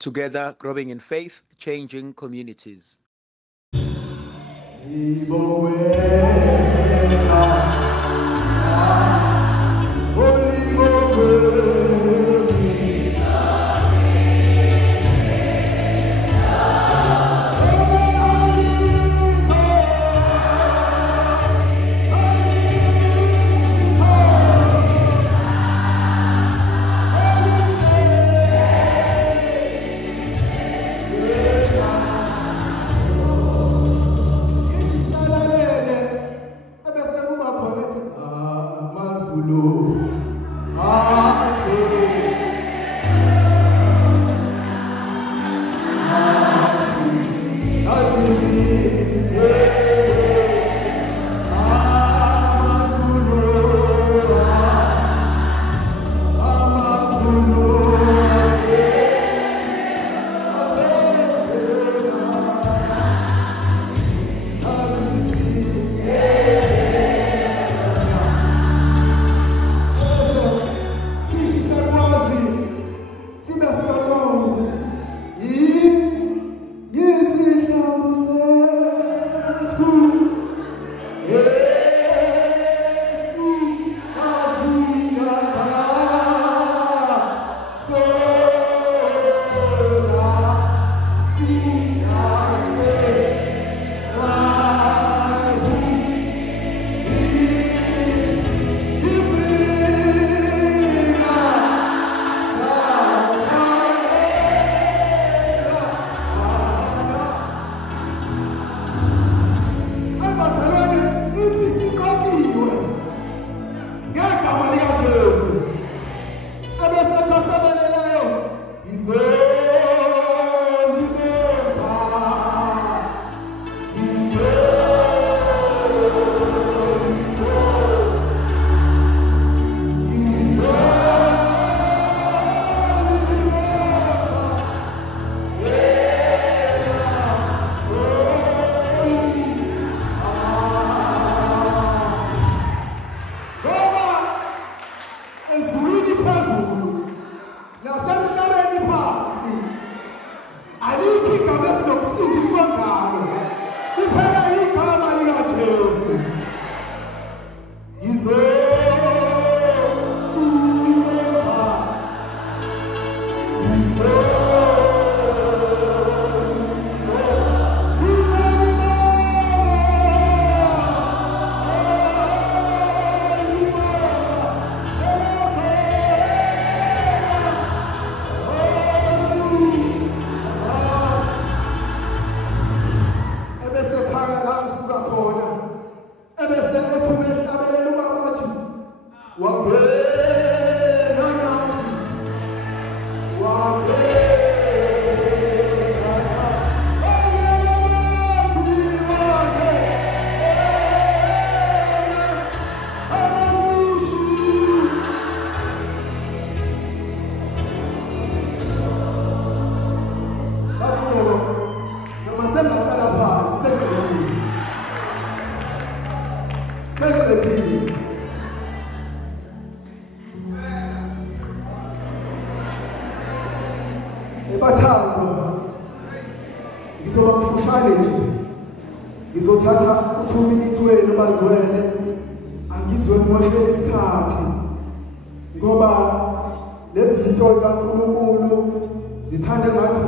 Together, growing in faith, changing communities. Ngizothatha u2 minutes wenu bangcwele angizwe ngimoshela isikhathi ngoba lezi zinto kaNkulunkulu zithanda ngathi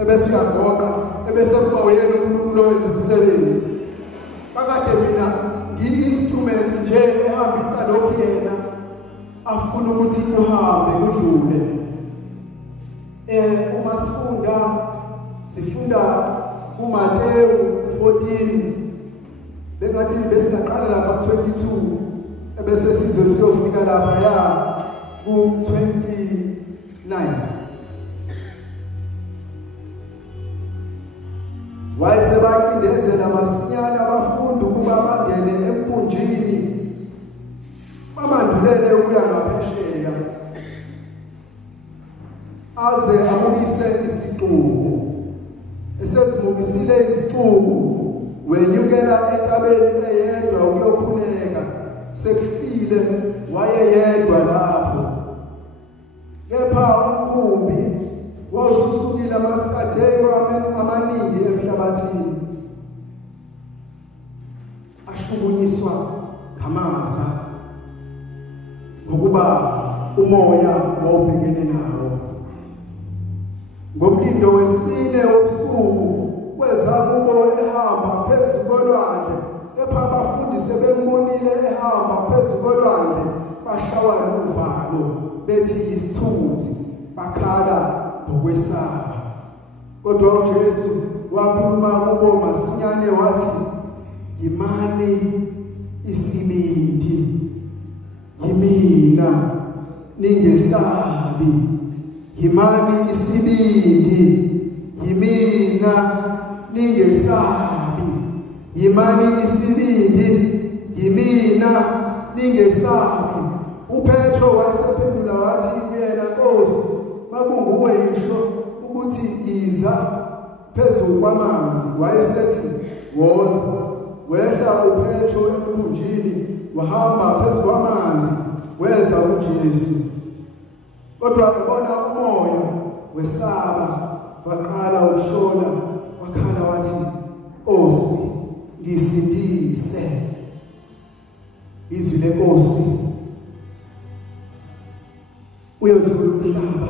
ebese uyagoqa ebese kuba uyena uNkulunkulu owenza umsebenzi bakade mina ngi-instrument nje ehambisa lokhu yena afuna ukuthi kuhambe kudlule uma sifunda uMateyu 14 bengathi besingaqala lapha 22 ebese sizwe siyofika lapha ya ku29 wayesebaqindezela masinyane abafundi ukuba bangene emkhunjini bamandulele ukuya ngaphesheya aze abukise isixuku esezimukisile isixuku wenyukela etabeni eyedwa ukuyokhuleka sekufile wayeyedwa lapho kepha umkhumbi wawususa namastadeyo amaningi emhlabathini ashukunyiswa ngamaza ngokuba umoya wawubhekene nawo. Ngomlindo wesine wobusuku kweza kubo ehamba phezulu kolwandle, kepha abafundi sebembonile ehamba phezulu kolwandle bashawa uvalo bethi yisithunzi, bakhala ngokwesaba. Kodwa uJesu wakhuluma kubo masinyane wathi, yimani isibindi, yimina ningesabi. Yimani isibindi, yimina ningesabi. Yimani isibindi, yimina ningesabi. uPetro wayesephendula wathi kuyena, Nkosi, makunguwe yisho ukuthi iza phezulu kwamanzi. Wayesethi, woza. Wehla uPetro emkhunjini wahamba phezulu kwamanzi weza uJesu. Kodwa ebona umoya wesaba waqala ukushona, wakhala wathi, Nkosi, ngisindise. Izwi lenkosi. Uyodlula umhlaba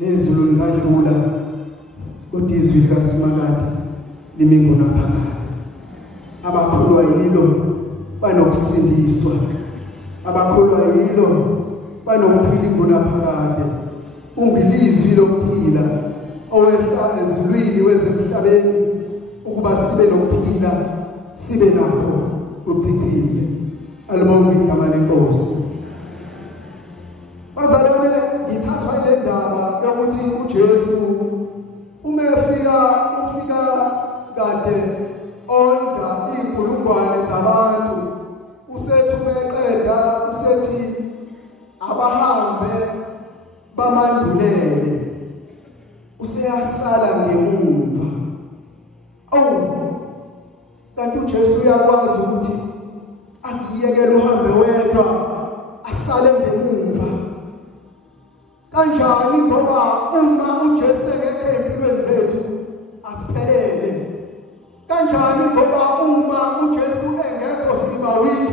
nezulu lingadlula, kodwa izwi likaSimakade limi ngunaphakade. Abakholwa yilo banokusindiswa, abakholwa yilo banokuphila ngunaphakade. Ungilizwi lokuphila owehla ezulwini wezemhlabeni ukuba sibe nokuphila, sibe nakho uphiphile. Alibonge igama lenkosi. Bazalwane, ngithathwa ile ndaba yokuthi uJesu ufika kade ondla inkulungwane zabantu. Usethi umeqeda, usethi abahambe bamandulele, useyasala ngemuva. Kanti uJesu uyakwazi ukuthi akuyekele uhambe wedwa, asale ngemuva. Kanjani? Ngoba uma uJesu engekho empilweni zethu asiphelele. Kanjani? Ngoba uma uJesu engekho siba weak.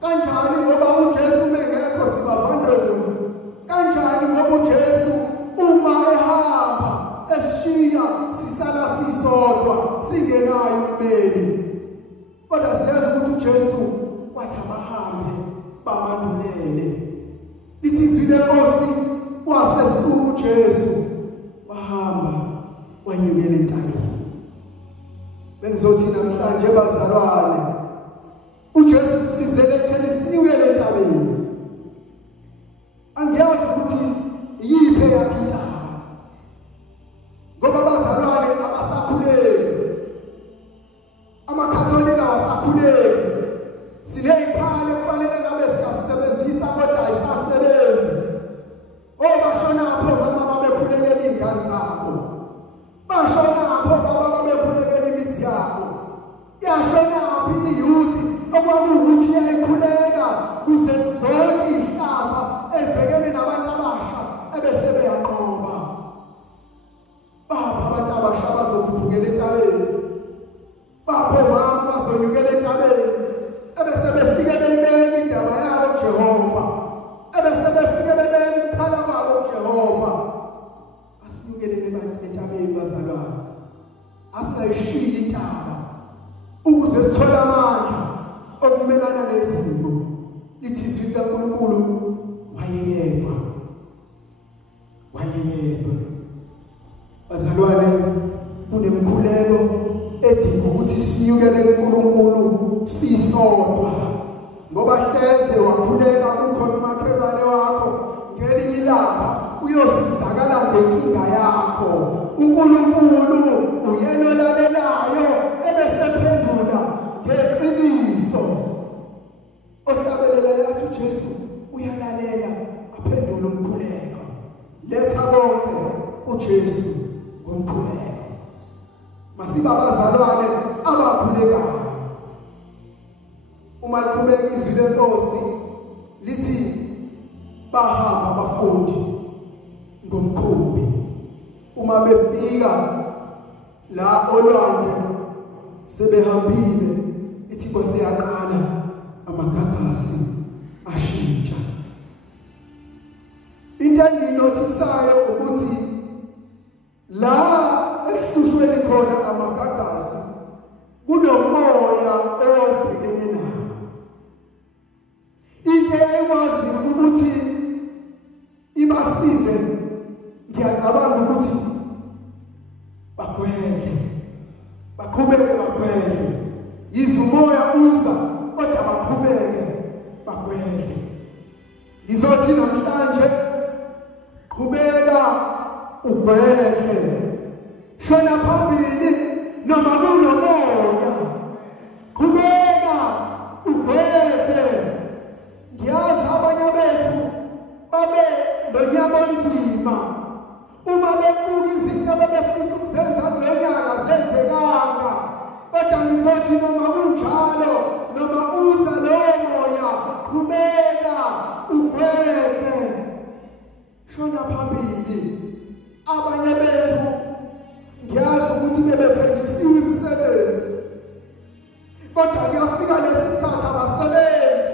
Kanjani? Ngoba uJesu engekho siba vulnerable. Kanjani? Ngoba uJesu uma ehamba esishiya sisala sisodwa singenayo ummeli. Kodwa siyazi ukuthi uJesu wathi abahambe bamandulele. Lithi izwi lenkosi, wasesuka uJesu bahamba wanyukela entabeni. Bengizothi namhlanje bazalwane, uJesu sibizele ekutheni sinyukele entabeni. Angiyazi ukuthi yiphi yakhe intaba, ngoba bazalwane abasakhuleki, amakhatholika awasakhuleki. Sineyikhali kufanele ngabe siyasebenzisa kodwa ayisasebenzi. Bashonapho mama babekhulekela iy'ngane zabo, bashonapho baba babekhulekela imizi yabo. Yashonaphi iyouth okwakuwukuthi yayikhuleka kuze zonke iy'hlava ey'bhekene nabantu abasha ebese beyanqoba. Bapha abantu abasha bazokhuphukela entabeni, bapha omama bazonyukela entabeni, ebese befike beyibeka indaba yabo kuJehova, ebese befike bebeka ukukhala kwabo kuJehova. Asinyukelele entabeni bazalwane, asingayishiyi intaba ukuze sithole amandla okumelana nezimo. Lithi izwi likaNkulunkulu, wayeyedwa. Bazalwane, kunemkhuleko edinga ukuthi sinyukele kuNkulunkulu sisodwa, ngoba hleze wakhuleka kukhona umakhelwane wakho ngelinye ilanga uyosizakala ngenkinga yakho. uNkulunkulu uyena olalelayo ebesephendula ngeqiniso. Ohlabelelayo athi uJesu uyalalela, aphendula umkhuleko. Letha konke uJesu ngomkhuleko. Masiba abazalwane abakhulekayo. Uma liqhubeka izwi lenkosi lithi bahamba abafundi ngomkhumbi uma befika la olwandle sebehambile ithi kwaseyaqala amagagasi ashintsha. Into engiyinothisayo ukuthi la ehlushweni khona amagagasi kunomoya obhekene nawo. Into eyikwazi ukuthi ibasize ngiyacabanga ukuthi bagwedle baqhubeke bagwedle izumoya uza kodwa baqhubeke bagwedle. Ngizothi namhlanje qhubeka ugwedle shona phambili noma kunomoya qhubeka ugwedle. Ngiyazi abanye bethu babe nonyaka onzima uma bebuka izinto ababefisa ukuzenza kule nyaka zenzekanga, kodwa ngizothi noma kunjalo noma uza lowo moya qhubeka ugwedle shona phambili. Abanye bethu ngiyazi ukuthi bebethengisiwe imisebenzi kodwa kuyafika lesisikhathi abasebenzi.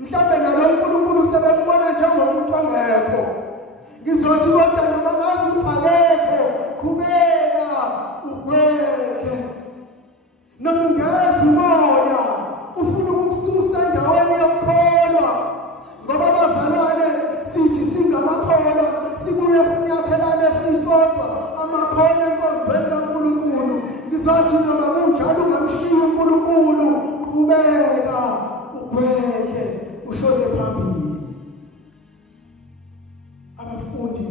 Mhlambe nalo uNkulunkulu sebembona njengomuntu ongekho. Ngizothi kodwa noma ngazi ukuthi akekho qhubeka ugwedle. Noma ungeza umoya ufuna ukukususa endaweni yokukholwa, ngoba bazalwane sithi singamakholwa sibuye sinyathelane sisodwa amakholwa enkonzweni kaNkulunkulu. Ngizothi noma kunjalo ungamshiyi uNkulunkulu qhubeka ugwedle ushone phambili. Abafundi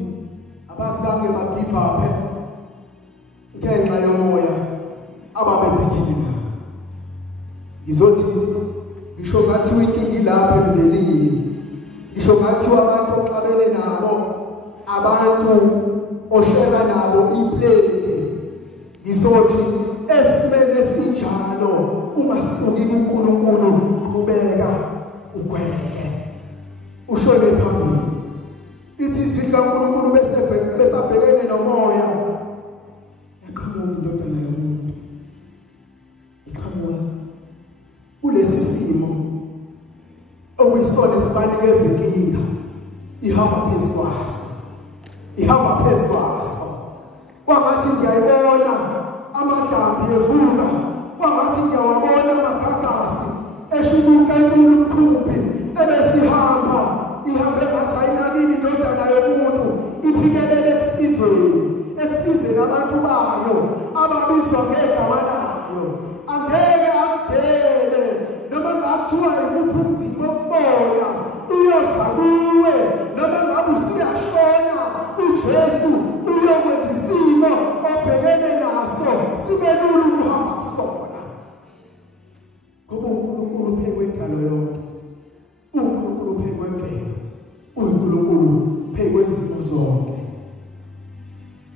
abazange bagive up ngenxa yomoya ababebhekene nawo. Ngizothi ngisho ngathi inkingi lapha emndenini, ngisho ngathi abantu oxabene nabo, abantu oshera nabo iplate. Ngizothi esimene sinjalo ungasuki kuNkulunkulu qhubeka ugwedle ushone phambili. Ithi izwi likaNkulunkulu besabhekene nomoya yaqhamuka indodana yomuntu, iqhamuka kulesi simo okuyisona esibanikeza inkinga, ihamba phezu kwaso, ihamba phezu kwaso. Kwangathi ngiyayibona amahlambi evuka, kwangathi ngiyawabona amagagasi eshubuka enkulu umkhumbi ebesihamba, ihambe ngathi ayinakile indodana yomuntu, iphikelele ekusizeni abantu bayo ababizwa ngegama layo. Angeke akudele noma ngathiwa yimuphi umzimba okubona uyoza kuwe, noma ngabe usuyashona uJesu uyokwenza isimo obhekene naso sibe lula ukuhamba kusona. Ngoba uNkulunkulu uphekwe indalo yonke, uNkulunkulu uphekwe imvelo, uNkulunkulu uphekwe izimo zonke.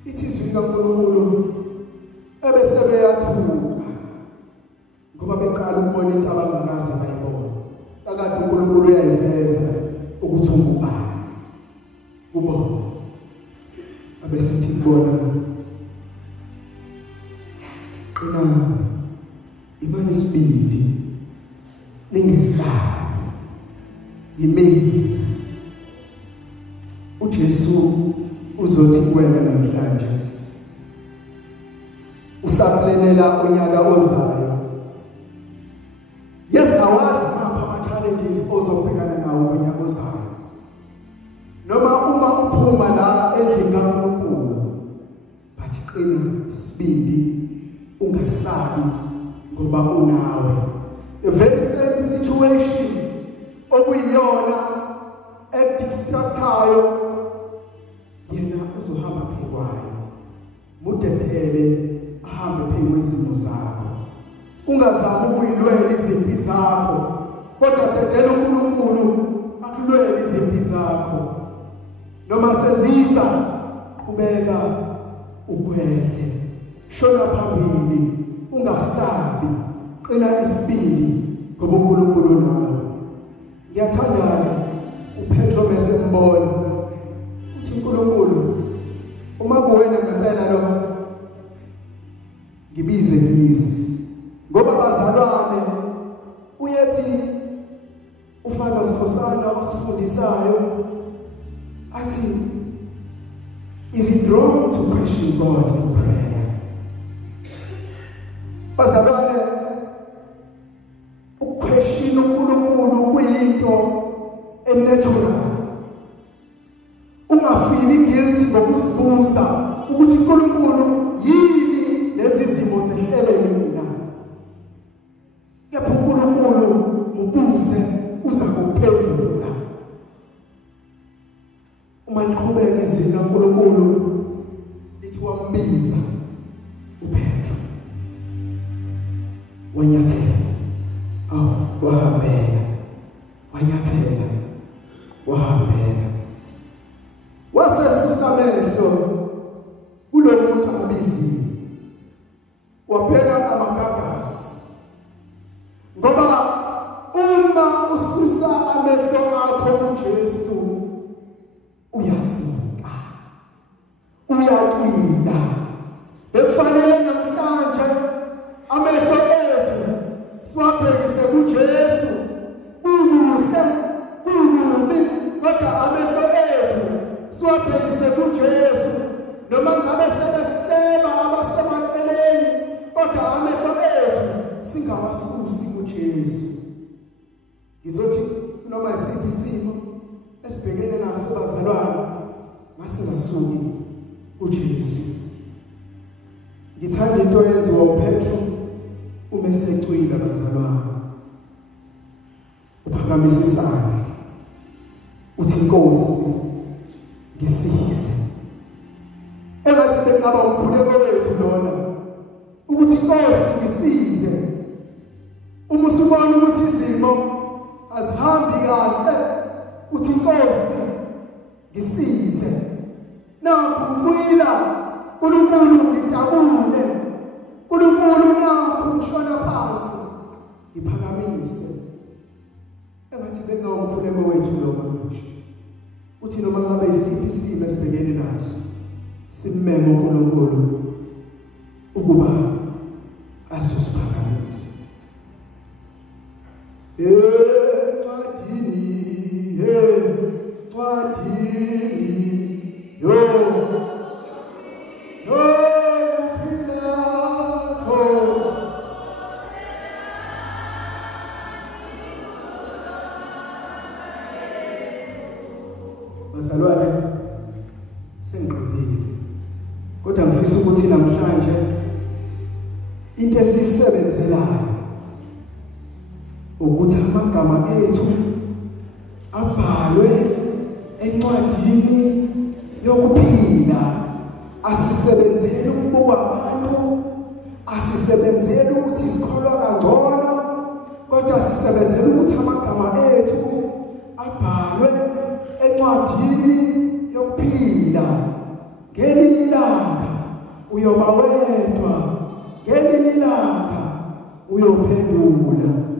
Ithi izwi likaNkulunkulu ebese beyathuka ngoba beqala ukubona into abangakaze bayibona. Kakade uNkulunkulu uyayiveza ukuthi ungubani kubona. Abese sithi kubona imani isibindi ningesabi yimini. uJesu uzothi kuwena namhlanje usaplenela unyaka ozayo. Yes, awazi ngapha ama-challenges ozobhekana nawo ngonyaka ozayo, noma uma uphuma la endlini kaNkulunkulu, but qina isibindi ungasabi ngoba unawe. The very same situation okuyiyona ekudistractayo yena uzohamba phekwayo, mudedele ahambe phezu kwezimo zakho. Ungazami ukuyilwela izimpi zakho, kodwa dedela uNkulunkulu akulwele izimpi zakho. Noma seziza qhubeka ugwedle, shona phambili, ungasabi, qina isibindi ngoba uNkulunkulu nawe. Ngiyathanda-ke uPetro mesembona uthi uNkulunkulu uma kuwena ngempela lo ngibize ngoba bazalwane uyethi uFather Sikhosana osifundisayo athi is it wrong to question God in prayer? Bazalwane ukwestion uNkulunkulu kuyinto natural. Ungafili guilty ngokusibuza ukuthi uNkulunkulu yini lezi zimo sehlele mina. Kepha uNkulunkulu ubuze uza kuphendula. Uma liqhubeka izinga uNkulunkulu lithi wambiza uPetro. Wanyathela. Wahambela. Wanyathela. Wahambela. Wasesusa amehlo kulo muntu ambiziwe. Wabheka amagagasi. Ngoba uma ususa amehlo akho kuJesu uyasika. Uyaqina. Bekufanele namhlanje amehlo ethu siwabhekise kuJesu. Kukubi kodwa amehlo ethu siwabhekise kuJesu. Noma ngabe sebesihleba abasemaceleni kodwa amehlo ethu singawasusi kuJesu. Ngizothi noma isiphi isimo esibhekene naso bazalwane masingasuki kuJesu. Ngithanda into yenziwa uPetro uma esecwila bazalwane. Uphakamisa isandla. Uthi Nkosi ngisize. Engathi bekungaba umphuleko wethu lona. Ukuthi Nkosi ngisize. Uma usubona ukuthi izimo azihambi kahle uthi Nkosi ngisize. Nakho ngicwila uNkulunkulu ngidabule. uNkulunkulu nakho ngishona phansi. Ngiphakamise. Engathi bekungaba umphuleko wethu lo manje. Uthi noma ngabe isiphi isimo esibhekene naso simeme uNkulunkulu ukuba asosiphakamise. Ncwadini Pilato bazalwane sengiqedile kodwa ngifisa ukuthi namhlanje into esisebenzelayo ukuthi amagama ethu abhalwe encwadini yokuphila. Asisebenzele ukubukwa abantu, asisebenzele ukuthi isikholwa kangcono, kodwa asisebenzele ukuthi amagama ethu abhalwe encwadini yokuphila. Ngelinye ilanga uyoba wedwa, ngelinye ilanga uyophendula.